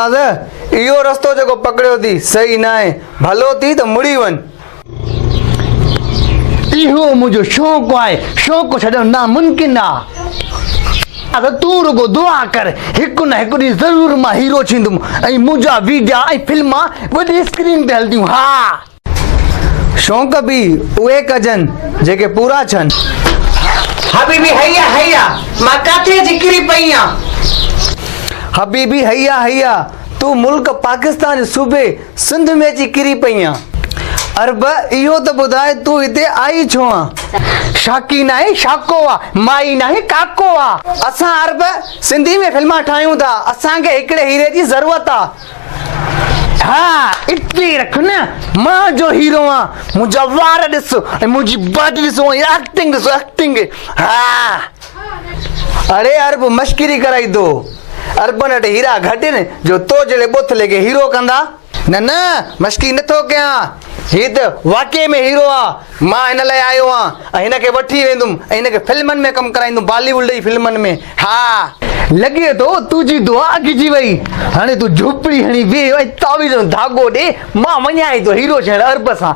इहो रस्तो जेको पकड़ियो थी सही न आहे, भलो थी त मुड़ी वञ। इहो मुंहिंजो शौक़ु आहे, शौक़ु छॾणु नामुमकिन आहे। अगरि तूं रुगो दुआ कर, हिकु न हिकु ॾींहुं ज़रूरु मां हीरो थींदुमि ऐं मुंहिंजा वीडिया ऐं फिल्मां वॾी स्क्रीन ते हलंदियूं। हा, शौक़ बि उहे कजनि जेके पूरा थियनि। हबीबी हैया हैया, मां काथे जी किरी पई आं। हबीबी हैया हैया, तू मुल्क पाकिस्तान जे सूबे सिंध में अची किरी पई आं। अरब इहो त ॿुधाए तू हिते आई छो आं? शाकी न आहे शाको आहे, माई न आहे काको आहे। असां अरब सिंधी में फिल्मां ठाहियूं था, असांखे हिकिड़े हीरे जी ज़रूरत आहे। हा, इतनी रख न, मां जो हीरो आं। मुंहिंजा वार ॾिस ऐं मुंहिंजी बॉडी ॾिसो ऐं एक्टिंग ॾिसो, एक्टिंग। हा, अरे अरब मश्किरी कराई दो, अरबन वटि हीरा घटि आहिनि जो तो जहिड़े बोथले खे हीरो कंदा। न न, मश्किरी नथो कयां, ही त वाकई में हीरो आहे। मां हिन लाइ आयो आहियां ऐं हिनखे वठी वेंदुमि ऐं हिनखे फिल्मनि में कमु कराईंदुमि, बॉलीवुड जी फिल्मनि में। हा, लॻे थो तुंहिंजी दुआ अॻिजी वई। हाणे तूं झोपड़ी हणी वेह ऐं तावीज़ जो धागो ॾे, मां वञां थो हीरो थियण अरब सां।